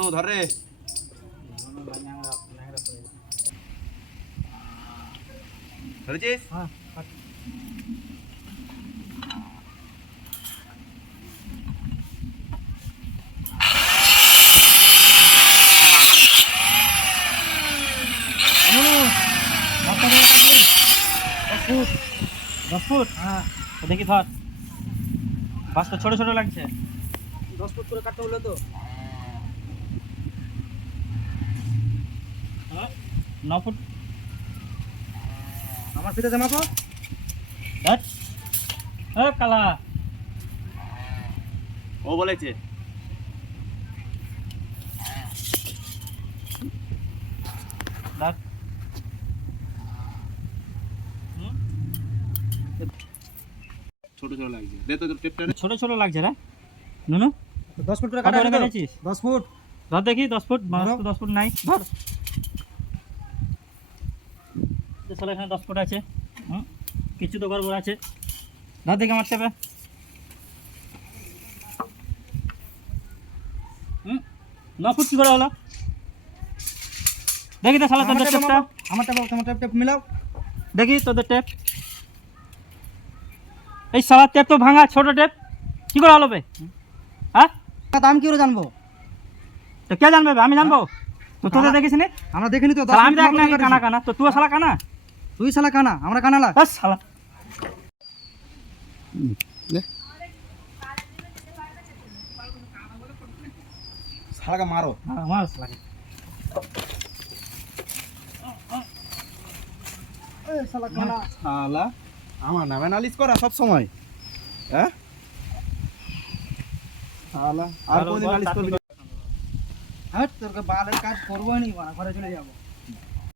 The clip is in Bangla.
নো ধর রে ধরেছিস? হ্যাঁ দশ ফুট হ্যাঁ তো দেখি ধর বাস তো ছোট ছোট লাগছে 10 ফুট করে কাটতে হলো তো। 9 ফুট আমার ফিতে মাপো। ধর কালা ও বলেছে ধর ছোট ছোট লাগছে দে তো টেপটা ছোট ছোট লাগছে রে নুনু 10 ফুট করে কত কাটা করে হলো তো? কেটেছিস? 10 ফুট। ধর দেখি 10 ফুট মাছ ধরো। তো 10 ফুট নাই ধর চলো এখানে 10 ফুট আছে কিছু তো গড়বড় আছে ধর দেখি আমার চেপে 9 ফুট কি করে হলো দেখি তো শালা তোদের টেপটা আমার টেপ তোমার টেপ মিলাও। দেখি তোদের টেপ এই শালা টেপ তো ভাঙা ছোট টেপ কি করে হলো বে হ্যাঁ দাম কি করে জানবো? তো কে জানবে বে? আমি জানবো তো তোদের দেখিস নি আমরা দেখিনি তো। 10 শালা আমি ফুট দেখ না করে কানা কাটিছি। কানা তো তুই শালা কানা তুই শালা কানা আমরা কানালা। বাস শালা শালাকে মারো মার শালাকে এই শালা কানা। শালা আমার নামে নালিশ করা সব সময় হ্যাঁ শালা আর ভালো কোনদিন বল, নালিশ করবি না। হ্যাঁ তোর বালের কাজ করবো নি ঘরে চলে যাবো।